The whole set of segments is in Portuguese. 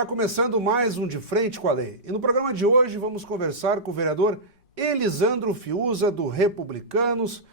está começando mais um De Frente com a Lei. E no programa de hoje vamos conversar com o vereador Elisandro Fiuza, do Republicanos,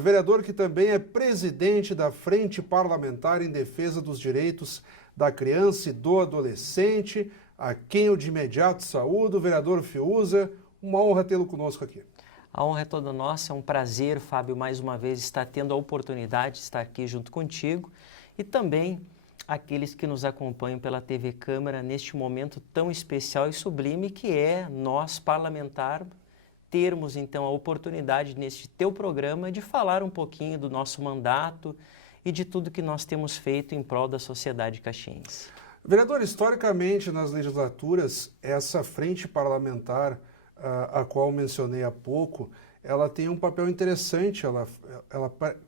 vereador que também é presidente da Frente Parlamentar em Defesa dos Direitos da Criança e do Adolescente, a quem eu de imediato saúdo. Vereador Fiuza, uma honra tê-lo conosco aqui. A honra é toda nossa, é um prazer, Fábio, mais uma vez estar tendo a oportunidade de estar aqui junto contigo e também aqueles que nos acompanham pela TV Câmara neste momento tão especial e sublime que é nós, parlamentar, termos então a oportunidade neste teu programa de falar um pouquinho do nosso mandato e de tudo que nós temos feito em prol da sociedade caxiense. Vereador, historicamente nas legislaturas, essa frente parlamentar a qual mencionei há pouco, ela tem um papel interessante, ela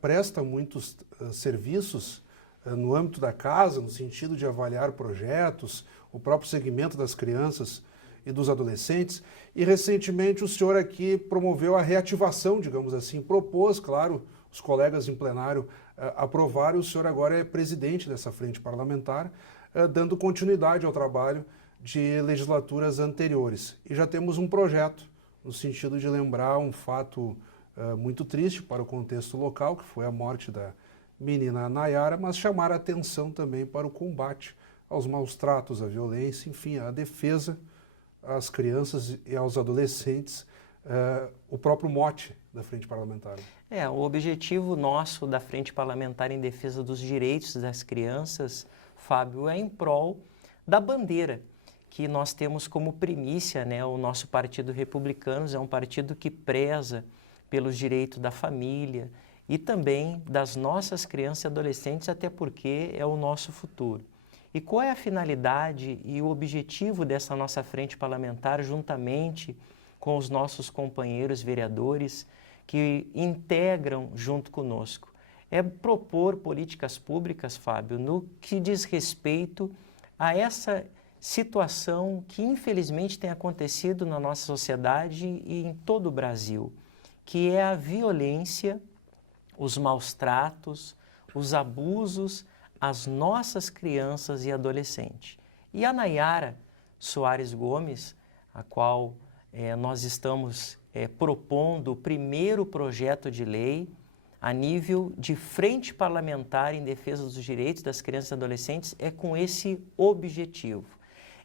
presta muitos serviços no âmbito da casa, no sentido de avaliar projetos, o próprio segmento das crianças e dos adolescentes. E recentemente o senhor aqui promoveu a reativação, digamos assim, propôs, claro, os colegas em plenário aprovaram, e o senhor agora é presidente dessa frente parlamentar, dando continuidade ao trabalho de legislaturas anteriores. E já temos um projeto no sentido de lembrar um fato muito triste para o contexto local, que foi a morte da menina Nayara, mas chamar a atenção também para o combate aos maus tratos, à violência, enfim, à defesa às crianças e aos adolescentes, o próprio mote da Frente Parlamentar. O objetivo nosso da Frente Parlamentar em Defesa dos Direitos das Crianças, Fábio, é em prol da bandeira que nós temos como primícia, né? O nosso Partido Republicanos é um partido que preza pelos direitos da família e também das nossas crianças e adolescentes, até porque é o nosso futuro. E qual é a finalidade e o objetivo dessa nossa frente parlamentar, juntamente com os nossos companheiros vereadores que integram junto conosco? É propor políticas públicas, Fábio, no que diz respeito a essa situação que infelizmente tem acontecido na nossa sociedade e em todo o Brasil, que é a violência, os maus tratos, os abusos às nossas crianças e adolescentes. E a Nayara Soares Gomes, a qual nós estamos propondo o primeiro projeto de lei a nível de frente parlamentar em defesa dos direitos das crianças e adolescentes, é com esse objetivo.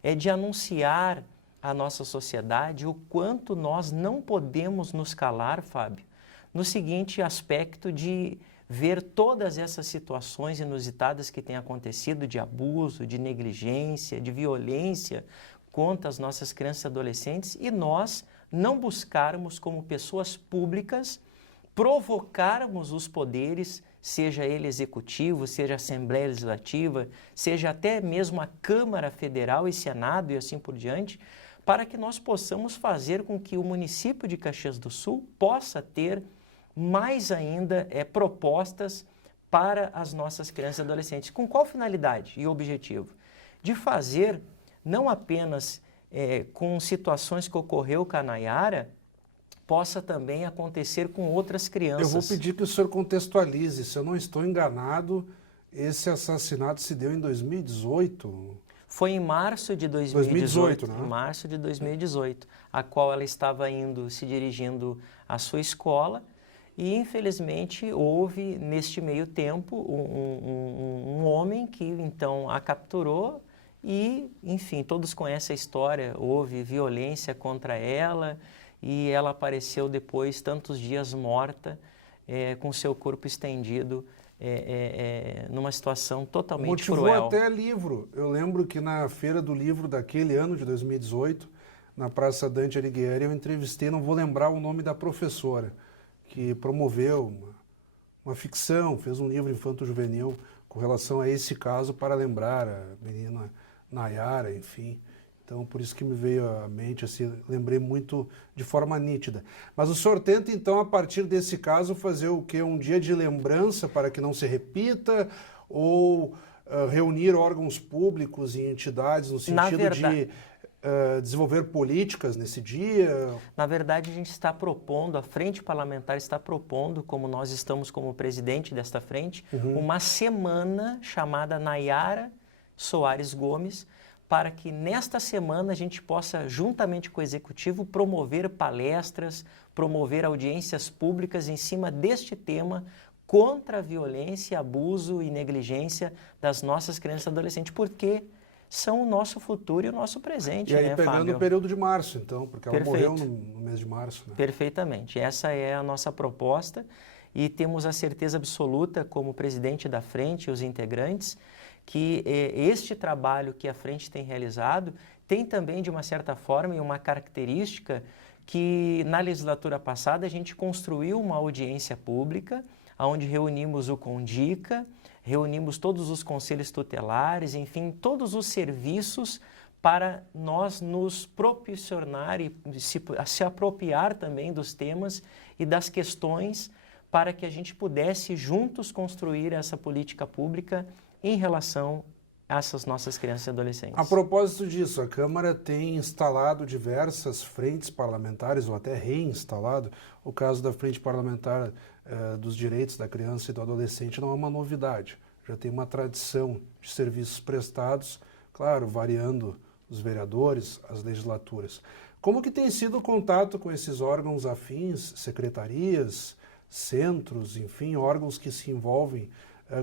É de anunciar à nossa sociedade o quanto nós não podemos nos calar, Fábio, no seguinte aspecto de ver todas essas situações inusitadas que têm acontecido de abuso, de negligência, de violência contra as nossas crianças e adolescentes e nós não buscarmos como pessoas públicas provocarmos os poderes, seja ele executivo, seja a Assembleia Legislativa, seja até mesmo a Câmara Federal e Senado e assim por diante, para que nós possamos fazer com que o município de Caxias do Sul possa ter mais ainda propostas para as nossas crianças e adolescentes. Com qual finalidade e objetivo? De fazer, não apenas com situações que ocorreu com a Nayara, possa também acontecer com outras crianças. Eu vou pedir que o senhor contextualize. Se eu não estou enganado, esse assassinato se deu em 2018? Foi em março de 2018, né? Em março de 2018, a qual ela estava se dirigindo à sua escola e, infelizmente, houve, neste meio tempo, um homem que, então, a capturou e, enfim, todos conhecem a história, houve violência contra ela e ela apareceu depois, tantos dias morta, com seu corpo estendido, numa situação totalmente cruel. Motivou até livro. Eu lembro que na Feira do Livro daquele ano, de 2018, na Praça Dante Alighieri, eu entrevistei, não vou lembrar o nome da professora, que promoveu uma ficção, fez um livro infanto-juvenil com relação a esse caso para lembrar a menina Nayara, enfim. Então, por isso que me veio à mente, assim, lembrei muito de forma nítida. Mas o senhor tenta, então, a partir desse caso, fazer o quê? Um dia de lembrança para que não se repita? Ou reunir órgãos públicos e entidades no sentido de desenvolver políticas nesse dia? Na verdade, a gente está propondo, a Frente Parlamentar está propondo, como nós estamos como presidente desta frente, uma semana chamada Nayara Soares Gomes, para que nesta semana a gente possa, juntamente com o Executivo, promover palestras, promover audiências públicas em cima deste tema contra a violência, abuso e negligência das nossas crianças e adolescentes, porque são o nosso futuro e o nosso presente, E aí né, pegando Fábio? o período de março, então, porque ela Perfeito. morreu no mês de março, né? Perfeitamente. Essa é a nossa proposta e temos a certeza absoluta, como presidente da Frente e os integrantes, que este trabalho que a Frente tem realizado tem também, de uma certa forma, e uma característica que na legislatura passada a gente construiu uma audiência pública, onde reunimos o CONDICA, reunimos todos os conselhos tutelares, enfim, todos os serviços para nós nos proporcionar e se apropriar também dos temas e das questões para que a gente pudesse juntos construir essa política pública em relação a essas nossas crianças e adolescentes. A propósito disso, a Câmara tem instalado diversas frentes parlamentares, ou até reinstalado. O caso da Frente Parlamentar dos Direitos da Criança e do Adolescente não é uma novidade. Já tem uma tradição de serviços prestados, claro, variando os vereadores, as legislaturas. Como que tem sido o contato com esses órgãos afins, secretarias, centros, enfim, órgãos que se envolvem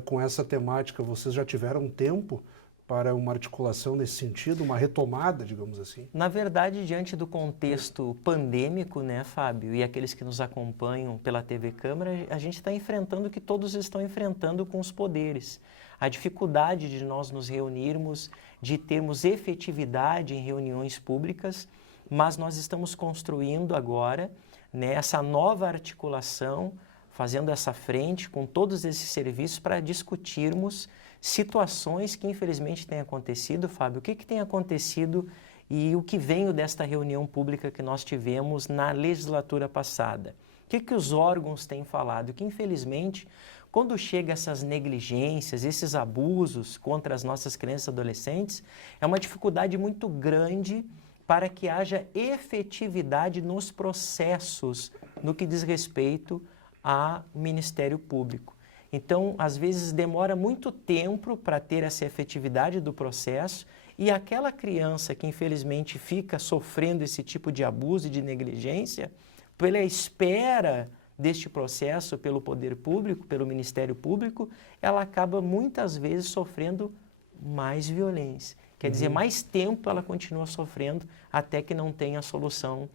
com essa temática? Vocês já tiveram tempo para uma articulação nesse sentido, uma retomada, digamos assim? Na verdade, diante do contexto pandêmico, né, Fábio, e aqueles que nos acompanham pela TV Câmara, a gente está enfrentando o que todos estão enfrentando com os poderes. A dificuldade de nós nos reunirmos, de termos efetividade em reuniões públicas, mas nós estamos construindo agora, né, essa nova articulação, fazendo essa frente com todos esses serviços para discutirmos situações que infelizmente têm acontecido. Fábio, o que tem acontecido e o que veio desta reunião pública que nós tivemos na legislatura passada? O que os órgãos têm falado? Que infelizmente, quando chega essas negligências, esses abusos contra as nossas crianças e adolescentes, é uma dificuldade muito grande para que haja efetividade nos processos no que diz respeito ao Ministério Público. Então, às vezes, demora muito tempo para ter essa efetividade do processo e aquela criança que, infelizmente, fica sofrendo esse tipo de abuso e de negligência, pela espera deste processo pelo poder público, pelo Ministério Público, ela acaba, muitas vezes, sofrendo mais violência. Quer dizer, mais tempo ela continua sofrendo até que não tenha a solução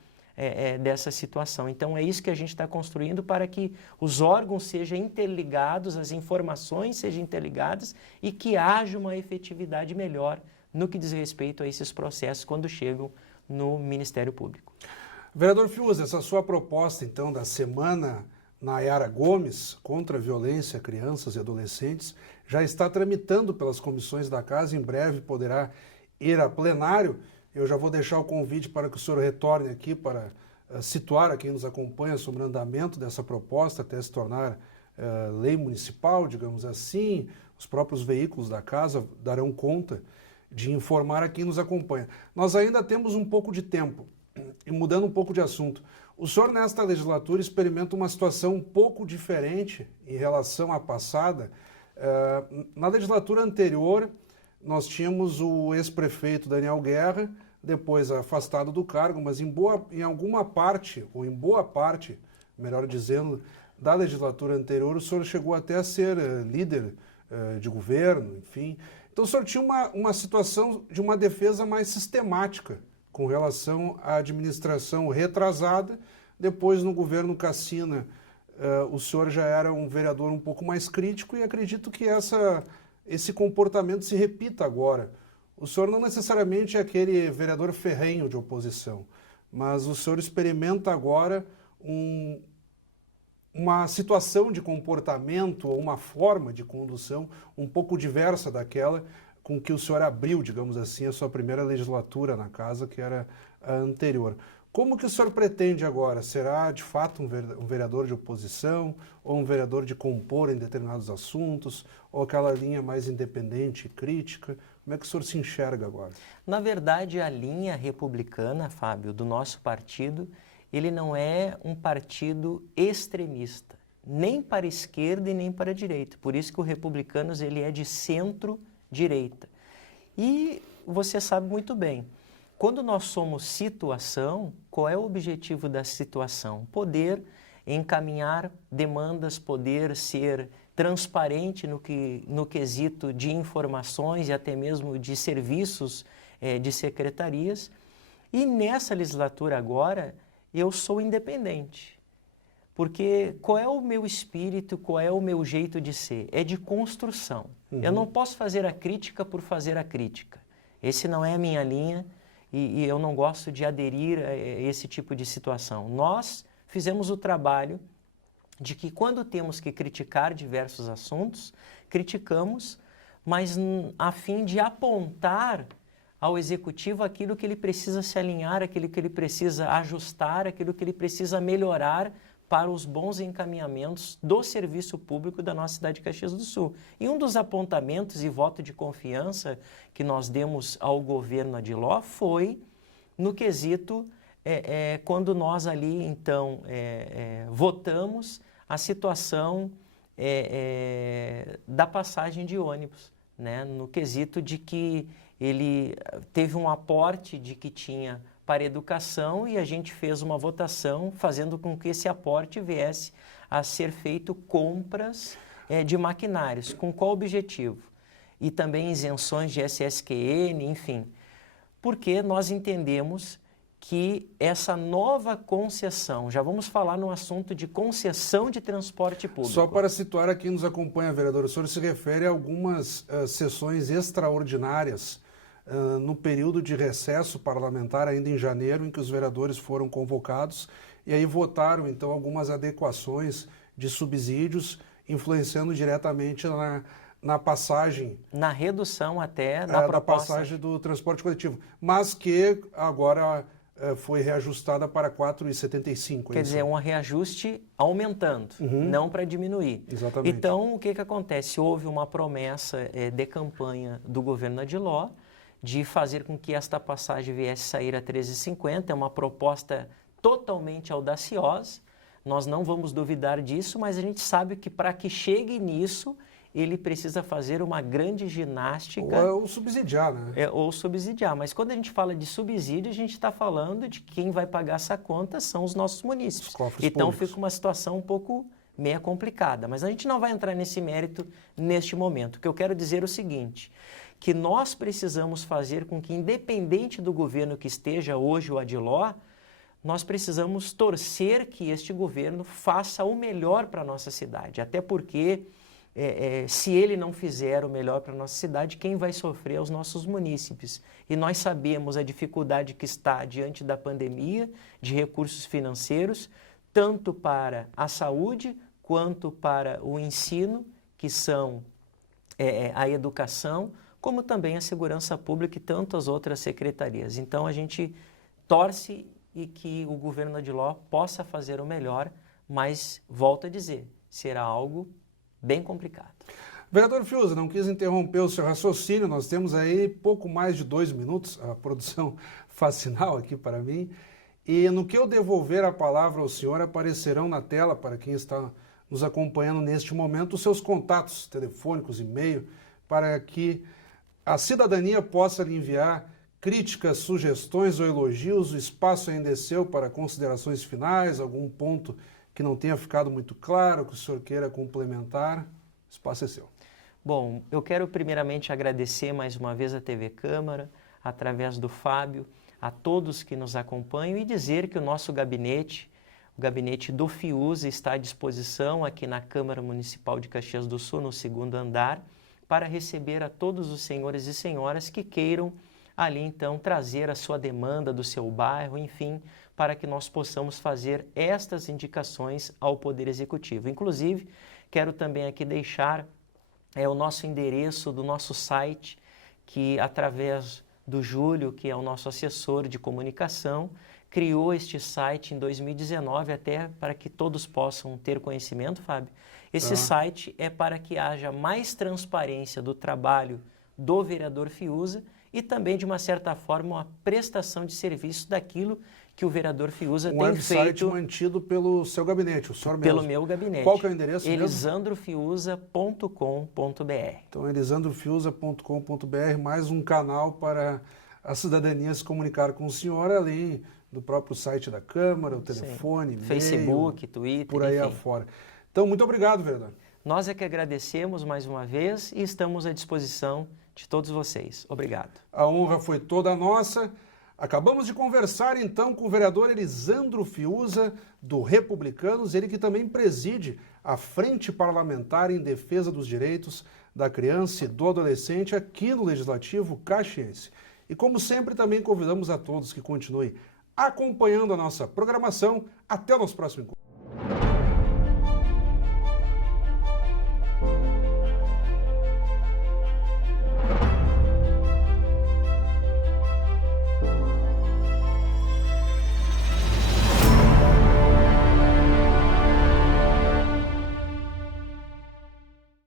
dessa situação. Então, é isso que a gente está construindo para que os órgãos sejam interligados, as informações sejam interligadas e que haja uma efetividade melhor no que diz respeito a esses processos quando chegam no Ministério Público. Vereador Fiuza, essa sua proposta, então, da Semana Nayara Gomes contra a violência a crianças e adolescentes já está tramitando pelas comissões da Casa, em breve poderá ir a plenário. Eu já vou deixar o convite para que o senhor retorne aqui para situar a quem nos acompanha sobre o andamento dessa proposta até se tornar lei municipal, digamos assim. Os próprios veículos da Casa darão conta de informar a quem nos acompanha. Nós ainda temos um pouco de tempo. E mudando um pouco de assunto, o senhor nesta legislatura experimenta uma situação um pouco diferente em relação à passada. Na legislatura anterior, nós tínhamos o ex-prefeito Daniel Guerra, depois afastado do cargo, mas em alguma parte, ou em boa parte, melhor dizendo, da legislatura anterior, o senhor chegou até a ser líder de governo, enfim. Então o senhor tinha uma situação de uma defesa mais sistemática com relação à administração retrasada. Depois, no governo Cassina, o senhor já era um vereador um pouco mais crítico e acredito que esse comportamento se repita agora. O senhor não necessariamente é aquele vereador ferrenho de oposição, mas o senhor experimenta agora uma situação de comportamento ou uma forma de condução um pouco diversa daquela com que o senhor abriu, digamos assim, a sua primeira legislatura na Casa, que era a anterior. Como que o senhor pretende agora? Será, de fato, um vereador de oposição ou um vereador de compor em determinados assuntos ou aquela linha mais independente e crítica? Como é que o senhor se enxerga agora? Na verdade, a linha republicana, Fábio, do nosso partido, ele não é um partido extremista, nem para a esquerda e nem para a direita. Por isso que o Republicanos ele é de centro-direita. E você sabe muito bem, quando nós somos situação, qual é o objetivo da situação? Poder encaminhar demandas, poder ser transparente no quesito de informações e até mesmo de serviços de secretarias. E nessa legislatura agora, eu sou independente. Porque qual é o meu espírito, qual é o meu jeito de ser? É de construção. Eu não posso fazer a crítica por fazer a crítica. Esse não é a minha linha e eu não gosto de aderir a esse tipo de situação. Nós fizemos o trabalho de que quando temos que criticar diversos assuntos, criticamos, mas a fim de apontar ao executivo aquilo que ele precisa se alinhar, aquilo que ele precisa ajustar, aquilo que ele precisa melhorar para os bons encaminhamentos do serviço público da nossa cidade de Caxias do Sul. E um dos apontamentos e voto de confiança que nós demos ao governo Adiló foi no quesito quando nós ali, então, votamos a situação da passagem de ônibus, né? No quesito de que ele teve um aporte de que tinha para educação e a gente fez uma votação fazendo com que esse aporte viesse a ser feito compras de maquinários. Com qual objetivo? E também isenções de SSQN, enfim. Porque nós entendemos que essa nova concessão, já vamos falar no assunto de concessão de transporte público. Só para situar a quem nos acompanha, vereador, o senhor se refere a algumas sessões extraordinárias no período de recesso parlamentar, ainda em janeiro, em que os vereadores foram convocados e aí votaram, então, algumas adequações de subsídios, influenciando diretamente na passagem... Na redução até da passagem do transporte coletivo, mas que agora foi reajustada para 4,75. Quer dizer, um reajuste aumentando, não para diminuir. Exatamente. Então, o que acontece? Houve uma promessa de campanha do governo Adiló de fazer com que esta passagem viesse sair a 13,50. É uma proposta totalmente audaciosa. Nós não vamos duvidar disso, mas a gente sabe que para que chegue nisso, ele precisa fazer uma grande ginástica. Ou subsidiar, né? Ou subsidiar. Mas quando a gente fala de subsídio, a gente está falando de quem vai pagar essa conta são os nossos munícipes. Os cofres então públicos. fica uma situação um pouco meia complicada. Mas a gente não vai entrar nesse mérito neste momento. O que eu quero dizer é o seguinte, que nós precisamos fazer com que, independente do governo que esteja hoje o Adiló, nós precisamos torcer que este governo faça o melhor para a nossa cidade. Até porque, se ele não fizer o melhor para a nossa cidade, quem vai sofrer é os nossos munícipes. E nós sabemos a dificuldade que está diante da pandemia, de recursos financeiros, tanto para a saúde quanto para o ensino, que são a educação, como também a segurança pública e tantas outras secretarias. Então, a gente torce e que o governo Adiló possa fazer o melhor, mas, volto a dizer, será algo bem complicado. Vereador Fiuza, não quis interromper o seu raciocínio, nós temos aí pouco mais de 2 minutos, a produção faz sinal aqui para mim, e no que eu devolver a palavra ao senhor, aparecerão na tela, para quem está nos acompanhando neste momento, os seus contatos telefônicos, e-mail, para que a cidadania possa lhe enviar críticas, sugestões ou elogios. O espaço ainda é seu para considerações finais, algum ponto que não tenha ficado muito claro, que o senhor queira complementar. O espaço é seu. Bom, eu quero primeiramente agradecer mais uma vez a TV Câmara, através do Fábio, a todos que nos acompanham e dizer que o nosso gabinete, o gabinete do Fiuza, está à disposição aqui na Câmara Municipal de Caxias do Sul, no 2º andar, para receber a todos os senhores e senhoras que queiram ali então trazer a sua demanda do seu bairro, enfim, para que nós possamos fazer estas indicações ao Poder Executivo. Inclusive, quero também aqui deixar o nosso endereço do nosso site, que através do Júlio, que é o nosso assessor de comunicação, criou este site em 2019, até para que todos possam ter conhecimento, Fábio. Esse site é para que haja mais transparência do trabalho do vereador Fiuza e também, de uma certa forma, uma prestação de serviço daquilo que o vereador Fiuza Um tem website feito mantido pelo seu gabinete, o senhor pelo mesmo. meu gabinete. Qual que é o endereço mesmo? elisandrofiuza.com.br. Então, elisandrofiuza.com.br, mais um canal para a cidadania se comunicar com o senhor, além do próprio site da Câmara, o telefone, e-mail, Facebook, Twitter, por aí enfim. afora. Então, muito obrigado, vereador. Nós é que agradecemos mais uma vez e estamos à disposição de todos vocês. Obrigado. A honra foi toda nossa. Acabamos de conversar então com o vereador Elisandro Fiuza, do Republicanos, ele que também preside a Frente Parlamentar em Defesa dos Direitos da Criança e do Adolescente aqui no Legislativo Caxiense. E como sempre, também convidamos a todos que continuem acompanhando a nossa programação. Até o nosso próximo encontro.